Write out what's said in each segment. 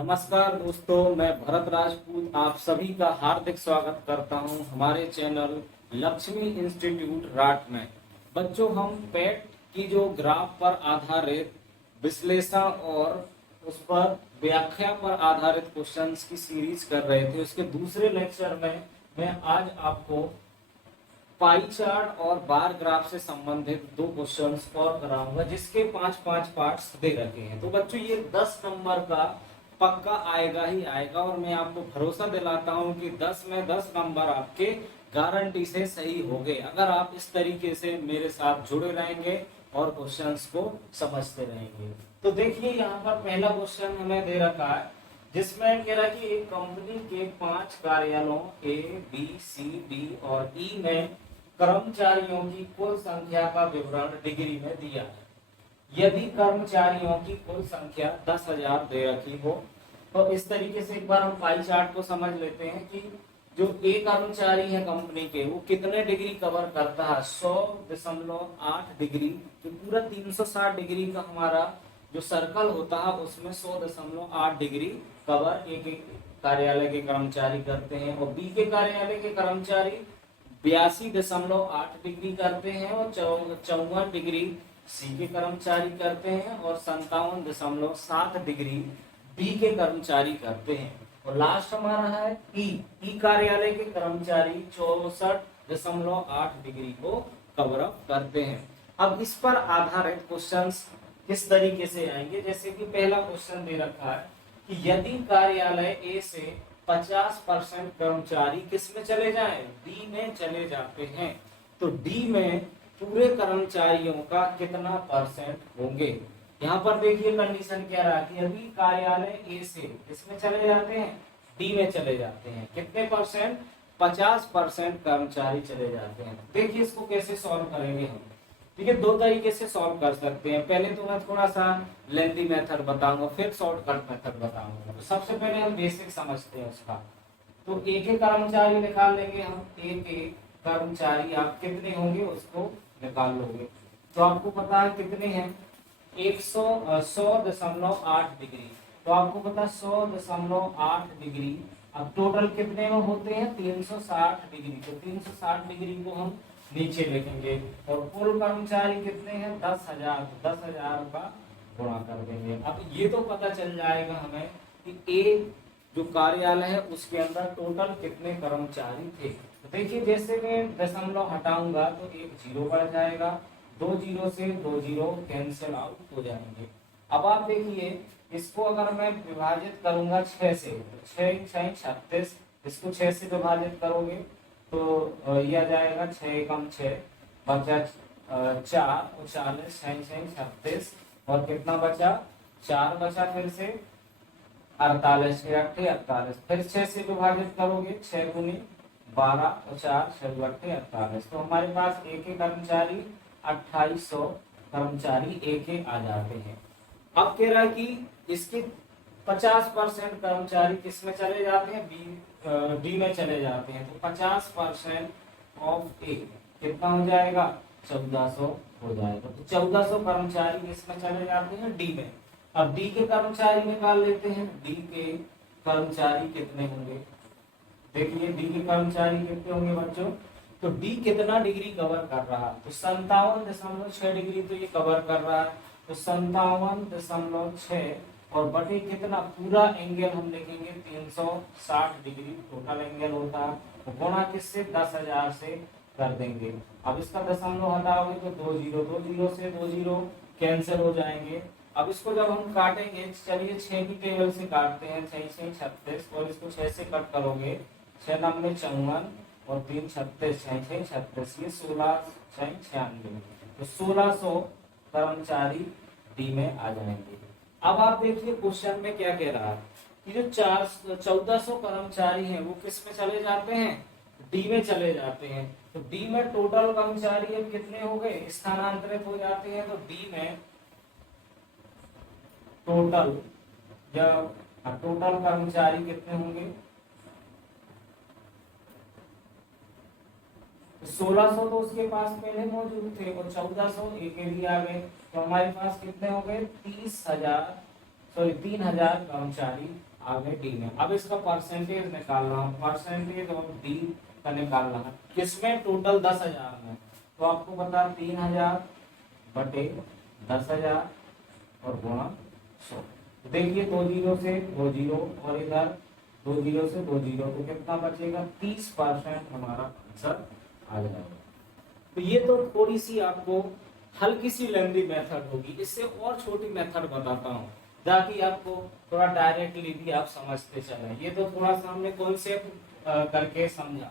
नमस्कार दोस्तों, मैं भरत राजपूत आप सभी का हार्दिक स्वागत करता हूं हमारे चैनल लक्ष्मी इंस्टीट्यूट राट में। बच्चों, हम पेट की जो ग्राफ पर आधारित विश्लेषण और उस पर व्याख्या पर आधारित क्वेश्चंस की सीरीज कर रहे थे। उसके दूसरे लेक्चर में मैं आज आपको पाई चार्ट और बार ग्राफ से संबंधित दो क्वेश्चंस और कराऊंगा, जिसके 5-5 पार्ट्स दे रखे हैं। तो बच्चों, ये 10 नंबर का पक्का आएगा ही आएगा और मैं आपको भरोसा दिलाता हूं कि 10 में 10 नंबर आपके गारंटी से सही होंगे, अगर आप इस तरीके से मेरे साथ जुड़े रहेंगे और क्वेश्चंस को समझते रहेंगे। तो देखिए, यहाँ पर पहला क्वेश्चन हमें दे रखा है, जिसमें कह रहा है कि एक कंपनी के 5 कार्यालयों ए, बी, सी, डी और ई में कर्मचारियों की कुल संख्या का विवरण डिग्री में दिया है। यदि कर्मचारियों की कुल संख्या 10,000 दे रखी हो, तो इस तरीके से एक बार हम पाई चार्ट को समझ लेते हैं कि जो ए कर्मचारी है कंपनी के, वो कितने डिग्री कवर करता है। 100.8 डिग्री, तो पूरा 360 डिग्री का हमारा जो सर्कल होता है उसमें 100.8 डिग्री कवर एक एक कार्यालय के कर्मचारी करते हैं। और बी के कार्यालय के कर्मचारी 82.8 डिग्री करते हैं और 54 डिग्री सी के कर्मचारी करते हैं और 57.7 डिग्री डी के कर्मचारी करते हैं। और लास्ट हमारा है ई कार्यालय के कर्मचारी 64.8 डिग्री को कवर अप करते हैं। अब इस पर आधारित क्वेश्चंस किस तरीके से आएंगे, जैसे कि पहला क्वेश्चन दे रखा है कि यदि कार्यालय ए से 50% कर्मचारी किस में चले जाएं, डी में चले जाते हैं, तो डी में पूरे कर्मचारियों का कितना परसेंट होंगे। यहाँ पर देखिए कंडीशन क्या रहा कि अभी कार्यालय ए से किसमें चले जाते हैं, डी में चले जाते हैं। कितने परसेंट? 50% कर्मचारी चले जाते हैं। देखिए इसको कैसे सॉल्व करेंगे हम। ठीक है, दो तरीके से सॉल्व कर सकते हैं। पहले तो मैं थोड़ा सा लेंथी मेथड बताऊंगा, फिर शॉर्टकट मेथड बताऊंगा। तो सबसे पहले हम बेसिक समझते हैं उसका। तो एक एक कर्मचारी निकाल लेंगे हम। एक एक कर्मचारी आप कितने होंगे उसको निकाल लोगे। तो आपको पता है कितने हैं, 100.8 डिग्री। तो आपको पता है 100.8 डिग्री। अब टोटल कितने में होते हैं, 360 डिग्री। तो 360 डिग्री को हम नीचे लिखेंगे और कुल कर्मचारी कितने हैं, 10,000। 10,000 का गुणा कर देंगे। अब ये तो पता चल जाएगा हमें कि ए जो कार्यालय है उसके अंदर टोटल कितने कर्मचारी थे। तो देखिए, जैसे मैं दशमलव हटाऊंगा तो एक जीरो बढ़ जाएगा, 2 जीरो से 2 जीरो कैंसिल आउट हो जाएंगे। अब आप देखिए, इसको अगर मैं विभाजित करूंगा 6 से, 6 6 36, इसको 6 से विभाजित करोगे तो ये आ जाएगा 6 एकम 6 बचा 4 और 40, 6 6 36 और कितना बचा, 4 बचा, फिर से 48 के 8 48, फिर 6 से विभाजित करोगे 6 गुनी 12 और 4 6 8 48। तो हमारे पास एक एक कर्मचारी 2800 कर्मचारी एक एक आ जाते हैं। अब कह रहा है कि इसके 50% कर्मचारी किस में चले जाते हैं, डी में चले जाते हैं। तो 50% ऑफ ए कितना हो जाएगा, 1400 हो जाएगा। तो 1400 कर्मचारी किसमें चले जाते हैं, डी में। अब डी के कर्मचारी निकाल लेते हैं। डी के कर्मचारी कितने होंगे, देखिए डी के कर्मचारी कितने होंगे बच्चों। तो डी कितना डिग्री कवर कर रहा है, तो 57.6 डिग्री तो ये कवर कर रहा है। तो 57.6 और बटे कितना, पूरा एंगल हम लिखेंगे 360 डिग्री टोटल एंगल होता है। तो गुणा किससे, 10,000 से कर देंगे। अब इसका दशमलव हटाओगे तो 2 जीरो, 2 जीरो से 2 जीरो कैंसिल हो जाएंगे। अब इसको जब हम काटेंगे, चलिए 6 की टेबल से काटते हैं, 6 6 36 और इसको 6 से कट करोगे, 6 9 54 और 3 36, 6 6 36, ये 16 6 96। तो 1600 कर्मचारी डी में आ जाएंगे। अब आप देखिए क्वेश्चन में क्या कह रहा है कि जो 1400 कर्मचारी हैं वो किस में चले जाते हैं, डी में चले जाते हैं। तो डी में टोटल कर्मचारी अब कितने हो गए, स्थानांतरित हो जाते हैं। तो डी में टोटल या टोटल कर्मचारी कितने होंगे, 1600 तो उसके पास पहले मौजूद थे और 1400 एक भी आ गए। तो हमारे पास कितने हो गए, 30,000 कर्मचारी आगे डी में। अब इसका परसेंटेज निकालना है, परसेंटेज ऑफ डी का निकालना है। किसमें? टोटल 10,000 में। तो आपको बता 3,000 बटे 10,000 और गुणा 100। देखिए 2 जीरो से 2 जीरो और इधर 2 जीरो से 2 जीरो, तो कितना बचेगा? 30% हमारा आंसर आ जाएगा। तो ये तो थोड़ी सी आपको हल्की सी लेंदी मेथड होगी। इससे और छोटी मेथड बताता हूँ ताकि आपको थोड़ा डायरेक्टली भी आप समझते चले। ये तो थोड़ा सा हमने कॉन्सेप्ट करके समझा।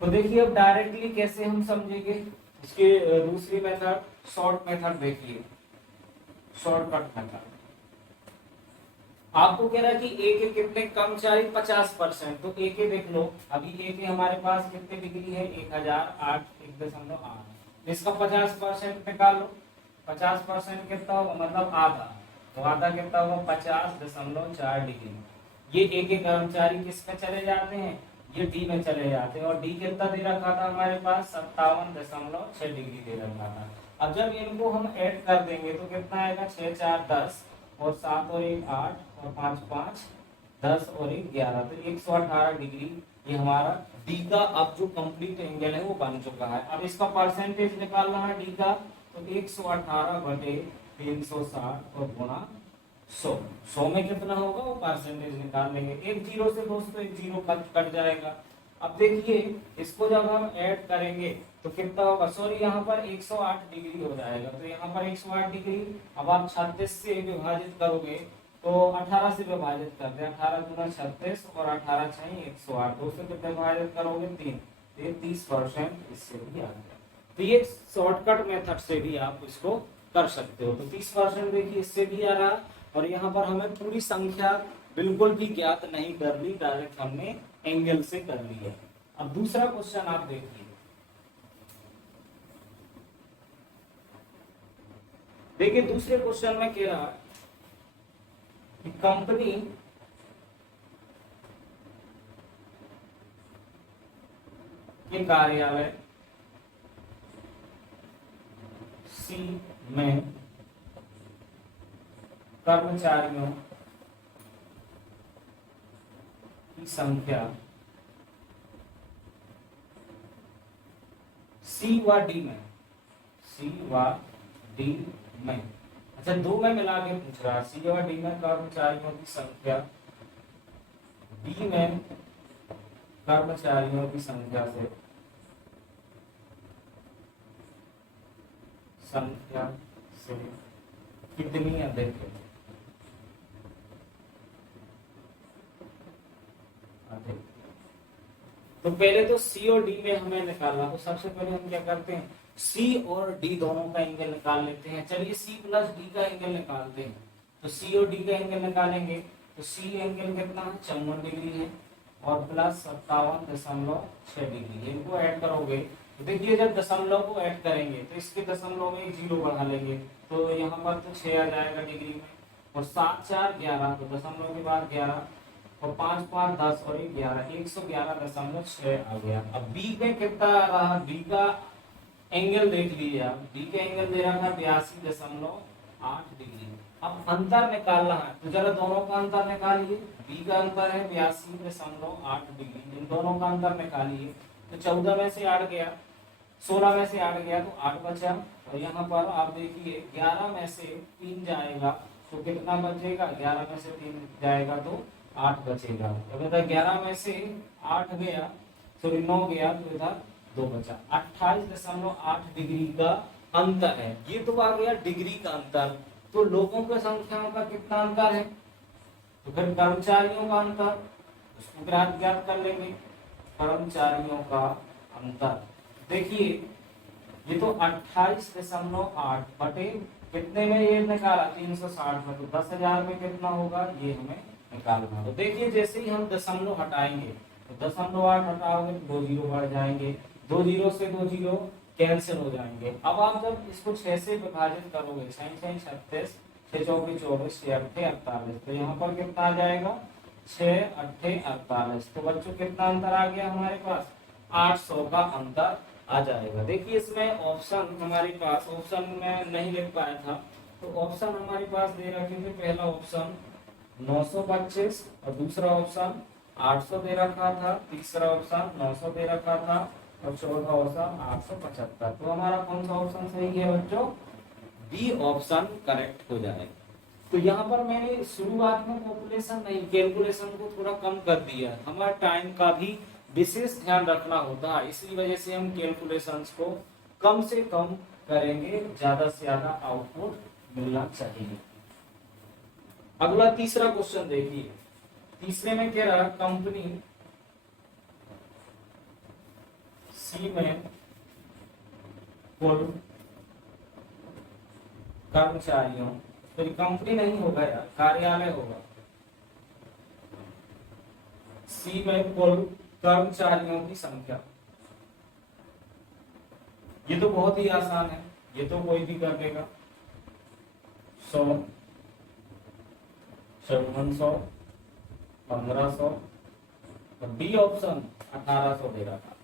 तो देखिए अब डायरेक्टली कैसे हम समझेंगे इसके दूसरी मेथड, शॉर्ट मेथड। देखिए शॉर्टकट मेथड आपको कह रहा है कि ए के कितने कर्मचारी? 50%। तो ए के देख लो, अभी ए के हमारे पास कितने डिग्री है? 1008, 1.8। इसका 50% निकाल लो। 50% कितना होगा? मतलब आधा। तो आधा कितना होगा? 50.4 डिग्री। ये ए के कर्मचारी किसमें चले जाते हैं? ये डी में चले जाते हैं। और डी कितना दे रखा था हमारे पास? 57.6 डिग्री दे रखा था। अब जब इनको हम ऐड कर देंगे तो कितना आएगा? 6 4 10 और 7 और 1 8 और 5 5 10 और 1 11। तो 118 डिग्री ये हमारा डी का अब जो कंप्लीट एंगल है वो बन चुका है। अब इसका परसेंटेज निकालना है डी का, तो 118 बटे 360 और गुणा 100। 100 में कितना होगा वो परसेंटेज निकाल लेंगे। एक जीरो से दोस्तों एक जीरो कट जाएगा। अब देखिए इसको जब हम ऐड करेंगे तो कितना होगा? सॉरी यहाँ पर 108 डिग्री हो जाएगा। तो यहाँ पर 108 डिग्री। अब आप 36 से विभाजित करोगे तो 18 से विभाजित कर दे। 18 गुना 36 और 18 चाहिए 108। 2 से कितने विभाजित करोगे? 3। तो ये 30% इससे भी आ गया। तो ये शॉर्टकट मेथड से भी आप इसको कर सकते हो। तो 30% देखिए इससे भी आ रहा। और यहाँ पर हमें पूरी संख्या बिल्कुल भी ज्ञात नहीं कर ली, डायरेक्ट हमने एंगल से कर लिया। अब दूसरा क्वेश्चन आप देखिए। देखिए दूसरे क्वेश्चन में कह रहा है कि कंपनी के कार्यालय सी में कर्मचारियों की संख्या सी व डी में, सी व डी में, अच्छा 2 में मिला के पूछ रहा है। सी व डी में कर्मचारियों की संख्या डी में कर्मचारियों की संख्या से कितनी अधिक है? अधिक। तो पहले तो सी और डी में हमें निकालना। तो सबसे पहले हम क्या करते हैं? सी और डी दोनों का एंगल निकाल लेते हैं। चलिए सी प्लस डी का एंगल निकालते हैं। तो सी और डी का एंगल निकालेंगे तो सी एंगल कितना है? 54 डिग्री है और प्लस 57.6 डिग्री है। इनको ऐड करोगे तो देखिए जब दशमलव को ऐड करेंगे तो इसके दशमलव में 1 जीरो बढ़ा लेंगे तो यहाँ पर तो 6 आ जाएगा डिग्री में। और 7 4 11, तो दशमलव के बाद 11 और 5 5 10 और 1 11, 111.6 आ गया। अब बी में कितना आ रहा? बी का एंगल देख लीजिए आप। बी का एंगल दे रहा था 82.8 डिग्री। अब अंतर निकालना है तो जरा दोनों का अंतर निकालिए। बी का अंतर है 82.8 डिग्री। इन दोनों का अंतर निकालिए तो 14 में से 8 गया, 16 में से 8 गया तो 8 बचा। और यहाँ पर आप देखिए 11 में से 3 जाएगा तो कितना बचेगा? 11 में से 3 जाएगा तो 8 बचेगा। अब इधर 11 में से 8 गया, सॉरी 9 गया तो इधर 2 बचा। 28.8 डिग्री का अंतर है। ये तो आ गया डिग्री का अंतर। तो लोगों की संख्याओं का कितना अंतर है? तो फिर कर्मचारियों का अंतर, उसको ज्ञात कर लेंगे। कर्मचारियों का अंतर देखिए ये तो 28.8 बटे कितने में ये निकाला? 360 में। तो 10,000 में कितना होगा ये हमें निकालना। तो देखिए जैसे ही हम दशमलव हटाएंगे तो 0.8 हटाओगे तो 2 जीरो बढ़ जाएंगे। 2 जीरो से 2 जीरो कैंसिल हो जाएंगे। अब आप जब इसको 6 से विभाजित करोगे, 6 6 36, 6 चौके 24, 6 8 48, तो यहाँ पर कितना आ जाएगा? 6 8 48। तो बच्चों कितना अंतर आ गया हमारे पास? 800 का अंतर आ जाएगा। देखिए इसमें ऑप्शन हमारे पास, ऑप्शन में नहीं लिख पाया था तो ऑप्शन हमारे पास दे रखे थे। पहला ऑप्शन 925 और दूसरा ऑप्शन 800 दे रखा था, तीसरा ऑप्शन 900 दे रखा था और चौथा ऑप्शन 875। तो हमारा कौन सा ऑप्शन सही है बच्चों? बी ऑप्शन करेक्ट हो जाएगा। तो यहाँ पर मैंने शुरुआत में पॉपुलेशन नहीं, कैलकुलेशन को थोड़ा कम कर दिया। हमारा टाइम का भी विशेष ध्यान रखना होता है, इसी वजह से हम कैलकुलेशंस को कम से कम करेंगे, ज्यादा से ज्यादा आउटपुट मिलना चाहिए। अगला तीसरा क्वेश्चन देखिए। तीसरे में कह रहा कंपनी सी में कुल कर्मचारियों, तो कंपनी नहीं होगा यार, कार्यालय होगा। सी में कुल कर्मचारियों की संख्या, ये तो बहुत ही आसान है, ये तो कोई भी कर देगा। 100, 5400, 1500 और बी ऑप्शन 1800 दे रहा था।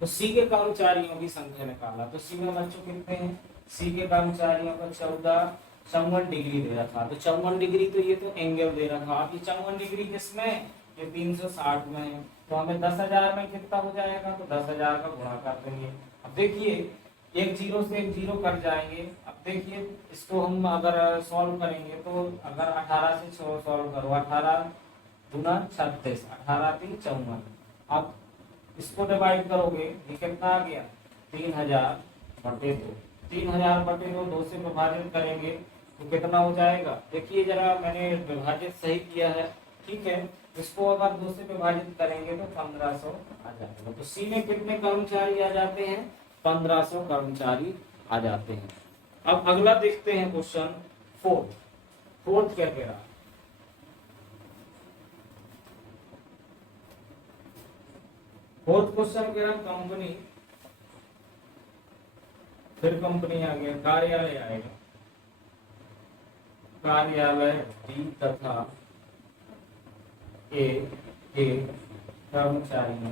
तो सी के कर्मचारियों की संख्या निकाला, तो सी में बच्चों कितने हैं? सी के कर्मचारियों का 54 डिग्री दे रहा था। तो 54 डिग्री, तो ये तो एंगल दे रहा था। अब ये 54 डिग्री किसमें? ये 360 में है। तो हमें 10,000 में कितना हो जाएगा? तो 10,000 का गुणा कर देंगे। अब देखिए एक जीरो से एक जीरो कट जाएंगे। अब देखिए इसको हम अगर सॉल्व करेंगे तो अगर 18 से 6 सॉल्व करो, 18 गुना 36, 18 3 54। अब इसको डिवाइड करोगे, ये कितना आ गया? 3000 बटे 2। 3000 बटे 2 से विभाजित करेंगे तो कितना हो जाएगा? देखिए जरा मैंने विभाजित सही किया है, ठीक है। इसको अगर 2 से विभाजित करेंगे तो 1500 आ जाएगा। तो सी में कितने कर्मचारी आ जाते हैं? 1500 कर्मचारी आ जाते हैं। अब अगला देखते हैं क्वेश्चन फोर्थ क्या कह रहा? फोर्थ क्वेश्चन कह रहा कंपनी, फिर कंपनी आ गया, कार्यालय आएगा। कार्यालय डी तथा ए के कर्मचारियों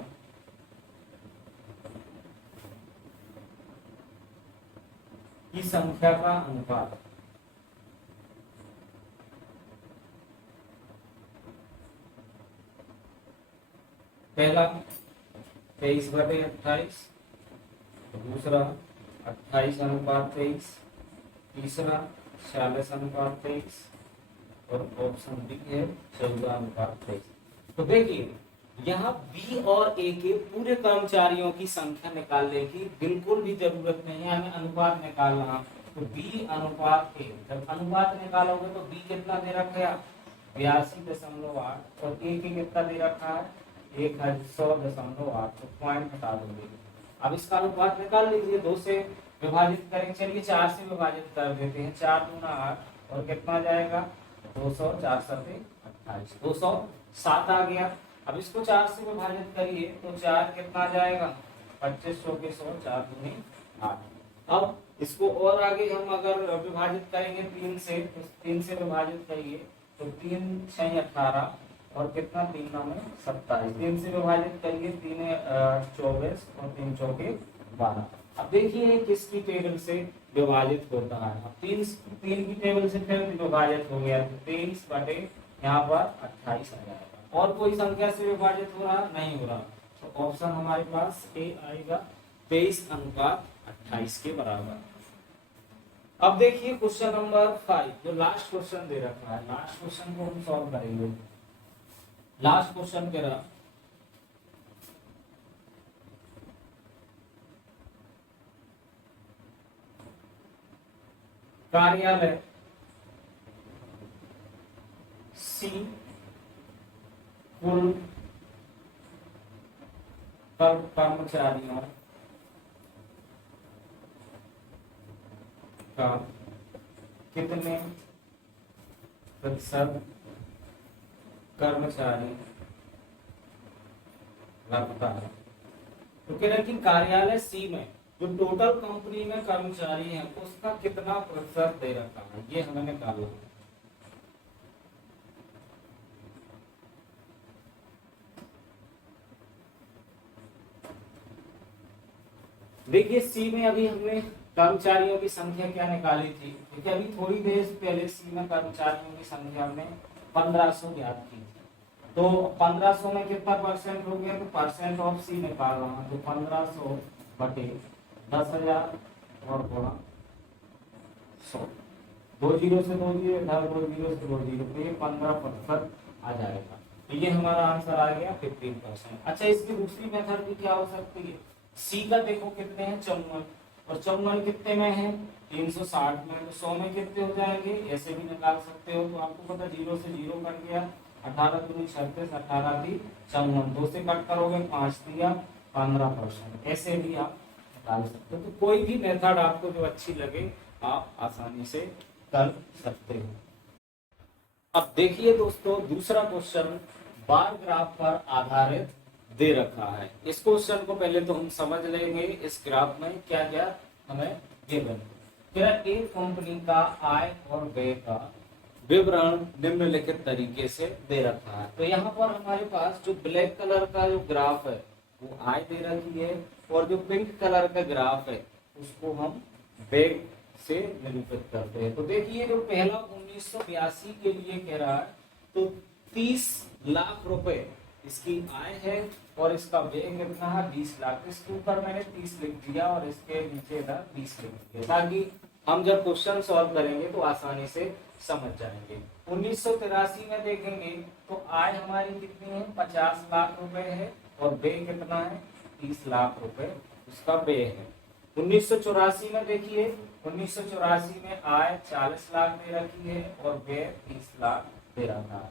की संख्या का अनुपात पहला 23/28, दूसरा 28/23, तीसरा 46/23 और ऑप्शन बी है 14/23। तो देखिए यहाँ बी और ए के पूरे कर्मचारियों की संख्या निकालने की बिल्कुल भी जरूरत नहीं है, हमें अनुपात निकालना। तो बी अनुपात ए, जब अनुपात निकालोगे तो बी कितना दे रखा है? 82.8 और ए के कितना दे रखा है? 100.8। तो पॉइंट हटा दोगे। अब इसका अनुपात निकाल लीजिए, 2 से विभाजित करेंगे। चलिए 4 से विभाजित कर देते हैं। 4 दूना 8 और कितना जाएगा? 200, 4 7 28, 207 आ गया। अब इसको 4 से विभाजित करिए तो 4 कितना जाएगा? 2500 के 100, 4 दूनी 8। अब इसको और आगे हम अगर विभाजित करेंगे 3 से, तो 3 से विभाजित करिए तो 3 6 18 और कितना? 3 9 27। 3 से विभाजित करिए 3 24 और 3 चौके 12। अब देखिए किसकी टेबल से विभाजित होता है। अब 3 की टेबल से फिर विभाजित हो गया तो 23 बटे यहाँ पर 28 आ जाएगा। और कोई संख्या से विभाजित हो रहा? नहीं हो रहा। तो ऑप्शन हमारे पास ए आएगा, 23/28 के बराबर। अब देखिए क्वेश्चन नंबर 5, जो लास्ट क्वेश्चन दे रखा है। लास्ट क्वेश्चन को हम सॉल्व करेंगे। लास्ट क्वेश्चन कह रहा कार्यालय सी कुल कर्मचारियों का कितने प्रतिशत कर्मचारी रखता है? तो कह रहे हैं कि कार्यालय सी में जो टोटल कंपनी में कर्मचारी हैं उसका कितना प्रतिशत दे रखा है, ये हमें निकालना है। देखिए सी में अभी हमने कर्मचारियों की संख्या क्या निकाली थी? देखिए अभी थोड़ी देर पहले सी में कर्मचारियों की संख्या हमने 1500 ज्ञात की थी। तो 1500 में कितना परसेंट हो गया, तो परसेंट ऑफ सी निकाल रहा हूँ, तो 1500 बटे 10,000 और गुणा 100, 2 जीरो से 2 जीरो, इधर 2 जीरो से 2 जीरो, तो ये 15% आ जाएगा। तो ये हमारा आंसर आ गया 15%। अच्छा, इसकी दूसरी मेथड भी क्या हो सकती है, सी का देखो कितने हैं 54, और 54 कितने में है 360 में, तो 100 में कितने हो जाएंगे, ऐसे भी निकाल सकते हो। तो आपको पता 0 से 0 कट गया, 18 दूनी 36, 18 थी 54, 2 से कट करोगे 5 दिया 15%, ऐसे भी आप निकाल सकते हो। तो कोई भी मेथड आपको जो अच्छी लगे आप आसानी से कर सकते हो। अब देखिए दोस्तों, दूसरा क्वेश्चन बार ग्राफ पर आधारित दे रखा है। इस क्वेश्चन को पहले तो हम समझ लेंगे इस ग्राफ में क्या क्या हमें गिवन। फिर एक कंपनी का आय और व्यय का विवरण निम्नलिखित तरीके से दे रखा है। तो यहाँ पर हमारे पास जो ब्लैक कलर का जो ग्राफ है वो आय दे रखी है, और जो पिंक कलर का ग्राफ है उसको हम व्यय से निरूपित करते हैं। तो देखिए, जो पहला 1982 के लिए कह रहा है, तो 30 लाख रुपए इसकी आय है और इसका व्यय कितना है 20 लाख। इसके ऊपर मैंने 30 लिख दिया और इसके नीचे इधर 20 लिख दिया, ताकि हम जब क्वेश्चन सॉल्व करेंगे तो आसानी से समझ जाएंगे। 1983 में देखेंगे तो आय हमारी कितनी है 50 लाख रुपए है, और व्यय कितना है 30 लाख रुपए उसका व्यय है। 1984 में देखिए, 1984 में आय 40 लाख दे रखी है और व्यय 30 लाख दे रखा है।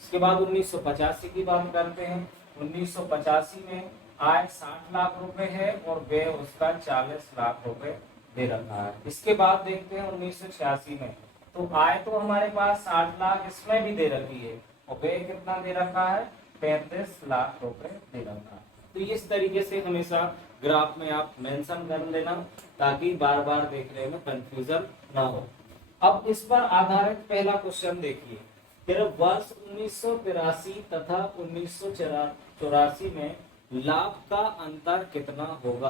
इसके बाद 1985 की बात करते हैं। 1985 में आय 60 लाख रुपए है और व्यय उसका 40 लाख रुपए दे रखा है। इसके बाद देखते हैं 1986 में, तो आय तो हमारे पास 60 लाख इसमें भी दे रखी है और व्यय कितना दे रखा है 35 लाख रुपए दे रखा है। तो इस तरीके से हमेशा ग्राफ में आप मेंशन कर लेना, ताकि बार बार देखने में कंफ्यूजन ना हो। अब इस पर आधारित पहला क्वेश्चन देखिए, फिर वर्ष 1983 तथा 1984 में लाभ का अंतर कितना होगा।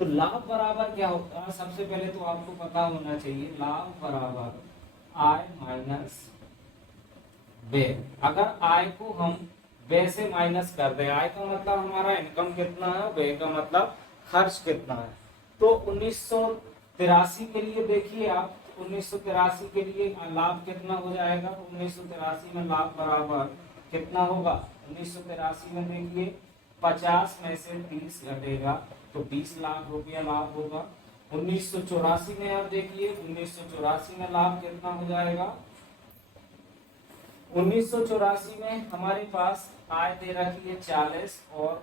तो लाभ बराबर क्या होता है, सबसे पहले तो आपको पता होना चाहिए लाभ बराबर आय माइनस व्यय। अगर आय को हम व्यय से माइनस कर दे, आय का मतलब हमारा इनकम कितना है, व्यय का मतलब खर्च कितना है। तो 1983 के लिए देखिए आप, 1983 के लिए लाभ कितना हो जाएगा, 1983 में लाभ बराबर कितना होगा, 1983 में देखिए 50 में से 30 घटेगा तो 20 लाख रुपया लाभ होगा। 1984 में आप देखिए, 1984 में लाभ कितना हो जाएगा, 1984 में हमारे पास आय दे रखी है 40 और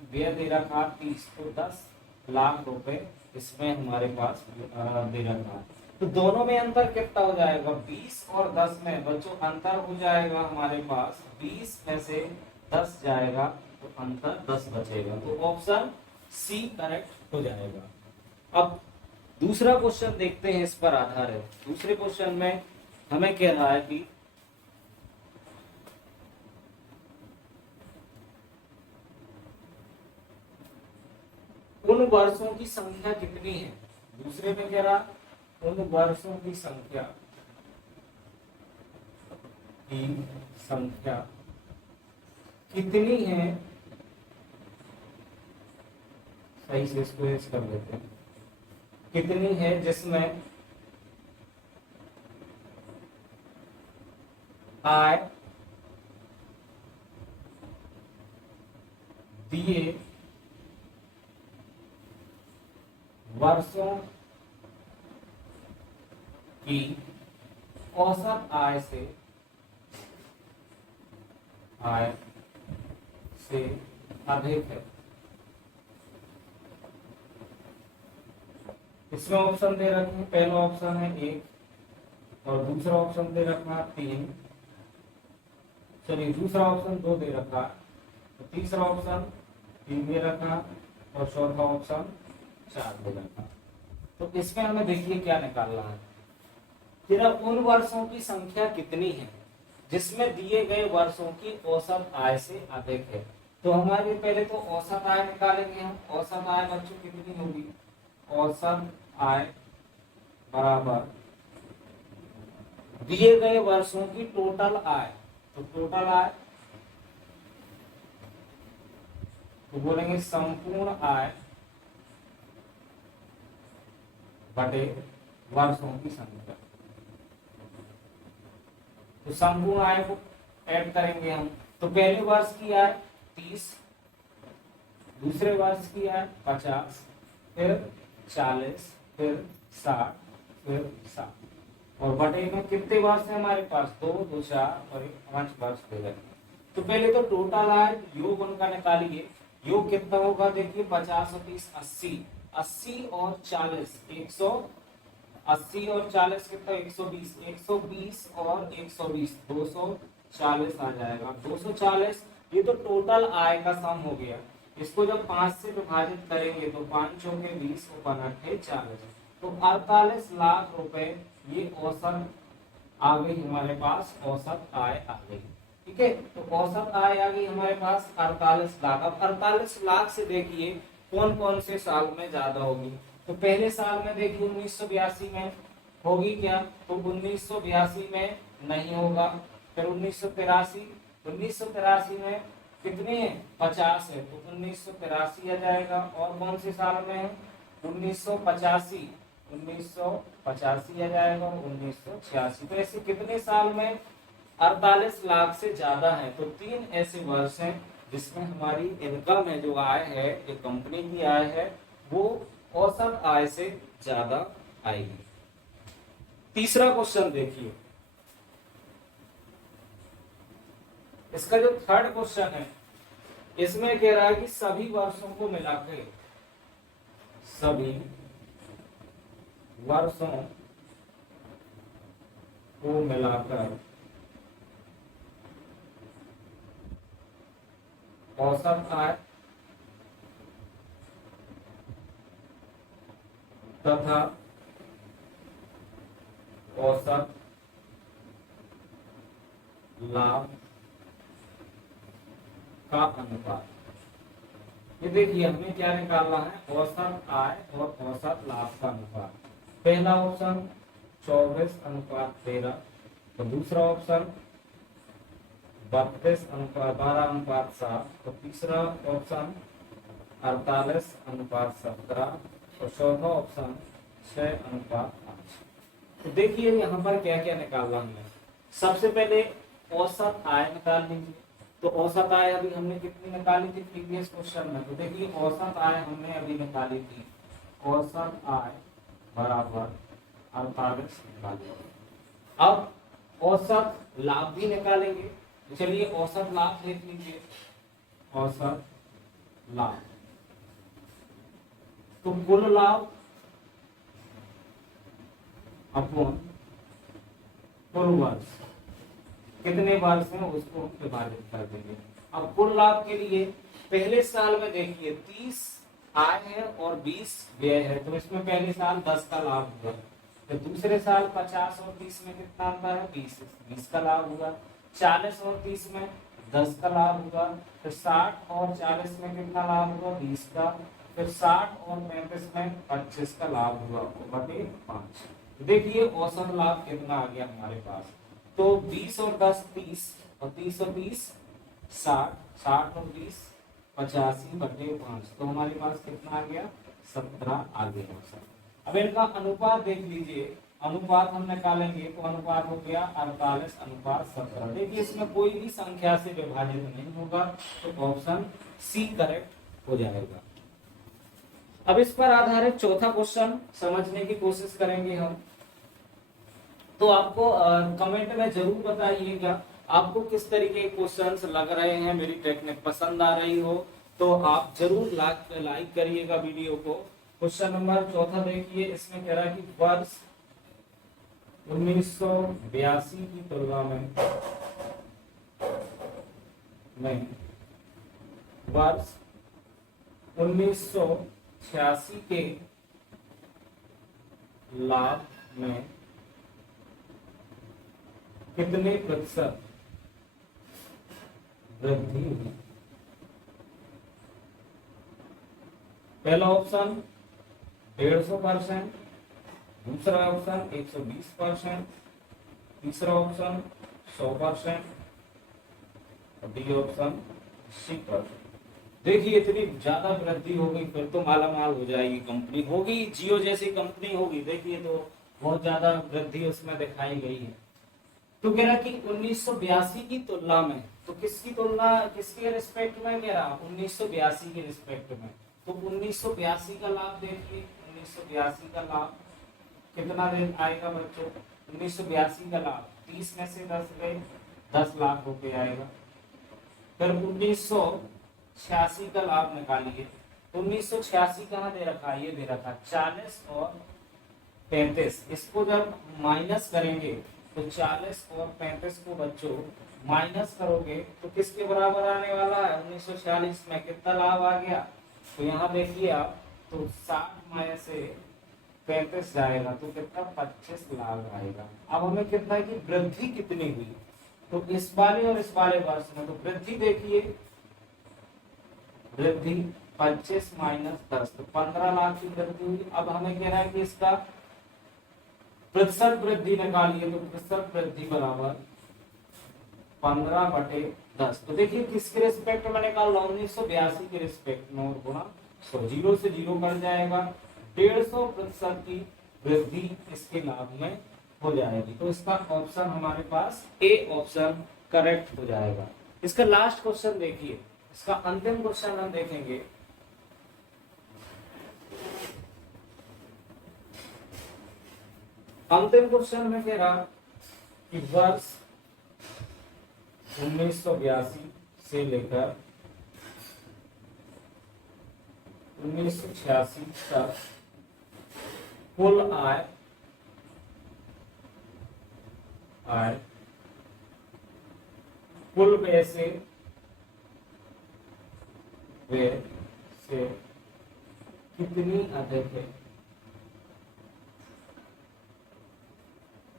व्यय दे रखा 30, तो 10 लाख रुपए इसमें हमारे पास दे रखा है। तो दोनों में अंतर कितना हो जाएगा, 20 और 10 में बच्चों अंतर हो जाएगा हमारे पास 20 में से 10 जाएगा तो अंतर 10 बचेगा, तो ऑप्शन सी करेक्ट हो जाएगा। अब दूसरा क्वेश्चन देखते हैं इस पर आधारित। दूसरे क्वेश्चन में हमें कह रहा है कि उन वर्षों की संख्या कितनी है, दूसरे में कह रहा उन वर्षों की संख्या कितनी है, सही से इसको एज कर लेते हैं, कितनी है जिसमें आय दिए वर्षों की औसत आय से अधिक है। इसमें ऑप्शन दे रखे हैं, पहला ऑप्शन है 1 और दूसरा ऑप्शन दे रखा है 3, चलिए दूसरा ऑप्शन 2 दे रखा है, तो तीसरा ऑप्शन 3 दे रखा और चौथा ऑप्शन 4 दे रखा। तो इसमें हमें देखिए क्या निकालना है, तेरा उन वर्षों की संख्या कितनी है जिसमें दिए गए वर्षों की औसत आय से अधिक है। तो हमारे पहले तो औसत आय निकालेंगे हम। औसत आय बच्चों कितनी होगी, औसत आय बराबर दिए गए वर्षों की टोटल आय, तो टोटल आय, तो बोलेंगे संपूर्ण आय बटे वर्षों की संख्या। तो संपूर्ण आय को ऐड करेंगे हम, तो पहले वर्ष की आय 30, दूसरे वर्ष की आय 50, फिर 40, फिर 60, फिर 60, और बटे में कितने वर्ष है हमारे पास? 2, 2, 4 और 5 वर्ष दे रहे। तो पहले तो टोटल आय योग उनका निकालिए। योग कितना होगा? देखिए 50 और 30 80, 80 और 40 180 और 40 कितना? 120, 120 और 120 240 आ जाएगा। 240 ये तो टोटल आय का सम हो गया। इसको जब 5 से विभाजित करेंगे तो 5 चौके 20 और 5 40, तो 48 लाख रुपए ये औसत आ गई हमारे पास, औसत आय आ गई। ठीक है, तो औसत आय आ गई हमारे पास 48 लाख। अब 48 लाख से देखिए कौन कौन से साल में ज्यादा होगी। तो पहले साल में देखिए 1982 में होगी क्या? तो 1982 में नहीं होगा। फिर 1983 में कितने हैं? 50 है, तो 1983 आ जाएगा। और कौन से साल में है? 1985 आ जाएगा, 1986। तो ऐसे कितने साल में 48 लाख से ज्यादा है? तो 3 ऐसे वर्ष हैं जिसमें हमारी इनकम है, जो आय है, जो कंपनी की आय है, वो औसत आय से ज्यादा आएगी। तीसरा क्वेश्चन देखिए, इसका जो थर्ड क्वेश्चन है, इसमें कह रहा है कि सभी वर्षों को मिलाकर, सभी वर्षों को मिलाकर औसत आय तथा औसत लाभ का अनुपात। ये देखिए हमें क्या निकालना है? औसत आय और औसत लाभ का अनुपात। पहला ऑप्शन 24:13, तो दूसरा ऑप्शन 12:7, तो तीसरा ऑप्शन 48:17, और चौथा ऑप्शन 6:5। तो देखिए यहाँ पर क्या क्या निकालना है। सबसे पहले औसत आय निकाल लीजिए। तो औसत आय अभी हमने कितनी निकाली थी प्रीवियस क्वेश्चन में? तो देखिए औसत आय हमने अभी निकाली थी, औसत आय बराबर 48 निकाली। अब औसत लाभ भी निकालेंगे, तो चलिए औसत लाभ लिख लीजिए। औसत लाभ, तो कुल लाभ अपॉन कुल वर्ष, कितने वर्ष हैं उसको विभाजित कर देंगे। अब कुल लाभ के लिए पहले साल में देखिए 30 आय है और 20 व्यय है, तो इसमें पहले साल 10 का लाभ हुआ। तो दूसरे साल 50 और 30 में कितना आता है? 20 का लाभ हुआ। 40 और 30 में 10 का लाभ हुआ। फिर 60 और 40 में कितना लाभ हुआ? 20 का। फिर 60 और 35 में 25 का लाभ हुआ, बटे 5। देखिए औसत लाभ कितना आ गया हमारे पास। तो 20 और 10 30, और 30 और 20 60, 60 और 20 85 बटे 5, तो हमारे पास कितना आ गया? 17 आ गया औसत। अब इनका अनुपात देख लीजिए, अनुपात हम निकालेंगे तो अनुपात हो गया 48:17। देखिए इसमें कोई भी संख्या से विभाजित नहीं होगा, तो ऑप्शन सी करेक्ट हो जाएगा। अब इस पर आधारित चौथा क्वेश्चन समझने की कोशिश करेंगे हम। तो आपको कमेंट में जरूर बताइएगा आपको किस तरीके के क्वेश्चंस लग रहे हैं, मेरी टेक्निक पसंद आ रही हो तो आप जरूर लाइक करिएगा वीडियो को। क्वेश्चन नंबर चौथा देखिए, इसमें कह रहा है कि वर्ष 1982 की तुलना में वर्ष 1986 के लाभ में कितने प्रतिशत वृद्धि हुई? पहला ऑप्शन 150%, दूसरा ऑप्शन 120%, तीसरा ऑप्शन 100%, डी ऑप्शन सी पर। देखिए इतनी ज्यादा वृद्धि हो गई, फिर तो मालामाल हो जाएगी कंपनी, होगी जियो जैसी कंपनी होगी। देखिए तो बहुत ज्यादा वृद्धि उसमें दिखाई गई है। तो कह रहा कि 1982 की तुलना में, तो किसकी तुलना, किसके रिस्पेक्ट में कह रहा, 1982 के रिस्पेक्ट में। तो 1982 का लाभ देखिए, 1982 का लाभ कितना दिन आएगा बच्चों, 1982 का लाभ 30 में से 10 गए, 10 लाख रुपए आएगा। फिर 1986 का लाभ निकालिए, 1986 कहाँ दे रखा है, ये दे रखा 40 और 35, इसको जब माइनस करेंगे तो 40 और 35 को बच्चों माइनस करोगे तो किसके बराबर आने वाला है, 1946 में कितना लाभ आ गया। तो यहाँ देखिए आप, तो 60 में से 35 जाएगा तो कितना 25 लाख आएगा। अब हमें कितना है कि वृद्धि कितनी हुई, तो इस वाले और इस वाले वर्ष में, तो वृद्धि देखिए, वृद्धि 25 माइनस 10 तो 15 लाख की वृद्धि हुई। अब हमें कह रहा है कि इसका प्रतिशत वृद्धि निकालिए, तो प्रतिशत वृद्धि बराबर 15/10। तो देखिए किसके रिस्पेक्ट में निकाल रहा हूं, 1982 के रिस्पेक्ट में, और गुणा 100, 0 से 0 कट जाएगा, 150% की वृद्धि इसके लाभ में हो जाएगी। तो इसका ऑप्शन हमारे पास ए ऑप्शन करेक्ट हो जाएगा। इसका लास्ट क्वेश्चन देखिए, इसका अंतिम क्वेश्चन हम देखेंगे। अंतिम क्वेश्चन में कह रहा कि वर्ष 1982 से लेकर 1986 तक कुल आय कुल व्यय से कितनी अधिक है।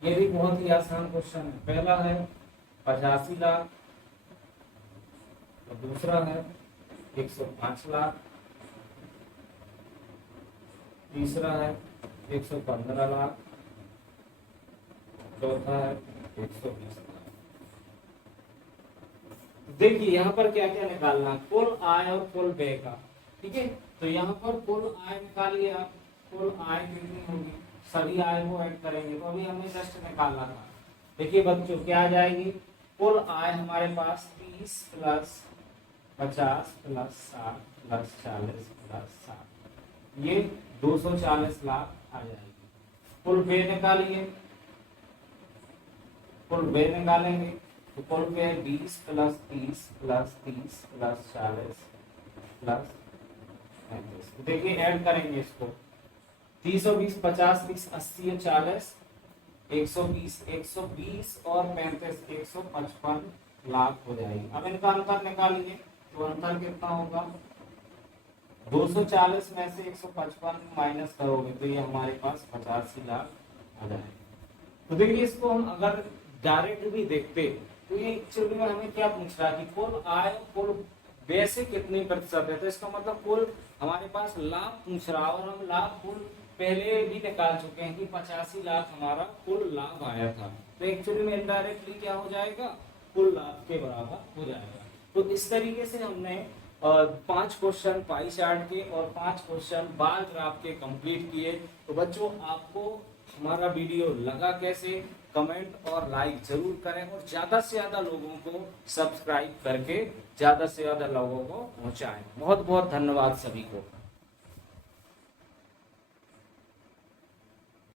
ये भी बहुत ही आसान क्वेश्चन है। पहला है 85 लाख, और दूसरा है 105 लाख, तीसरा है 115 लाख, चौथा है 120 लाख। देखिए यहाँ पर क्या क्या निकालना, कुल आय और कुल व्यय का, ठीक है। तो यहाँ पर कुल आय निकालिए आप, कुल आय कितनी होगी, सभी आय को ऐड करेंगे, तो अभी हमें जस्ट निकालना था। देखिए बच्चों क्या आ जाएगी, कुल आय हमारे पास 30 प्लस 50 प्लस 60 प्लस 40 प्लस 60, ये 240 लाख आ जाएगी। कुल व्यय निकालिए, कुल व्यय निकालेंगे तो कुल व्यय 20 प्लस 30 प्लस 30 प्लस 40 प्लस 35। देखिए ऐड करेंगे इसको, 30 और 20 50, 30 80 और 40 120, 120 और 35 155 लाख हो जाएगी। अब इनका अंतर निकालिए, तो अंतर कितना होगा, 240 में से 155 माइनस करोगे तो ये हमारे पास 85 लाख आ जाएगा। तो देखिए इसको हम अगर डायरेक्ट भी देखते तो ये एक्चुअली में हमें क्या पूछ रहा है कि कुल आय कुल व्यय से कितनी प्रतिशत है। तो इसका मतलब कुल हमारे पास लाभ पूछ रहा है, और हम लाभ कुल पहले भी निकाल चुके हैं कि 85 लाख हमारा कुल लाभ आया था। तो एक्चुअली में इनडायरेक्टली क्या हो जाएगा, कुल लाभ के बराबर हो जाएगा। तो इस तरीके से हमने 5 क्वेश्चन पाई चार्ट के और 5 क्वेश्चन बार ग्राफ के कंप्लीट किए। तो बच्चों आपको हमारा वीडियो लगा कैसे, कमेंट और लाइक जरूर करें, और ज्यादा से ज्यादा लोगों को सब्सक्राइब करके ज्यादा से ज्यादा लोगों को पहुंचाएं। बहुत बहुत धन्यवाद सभी को।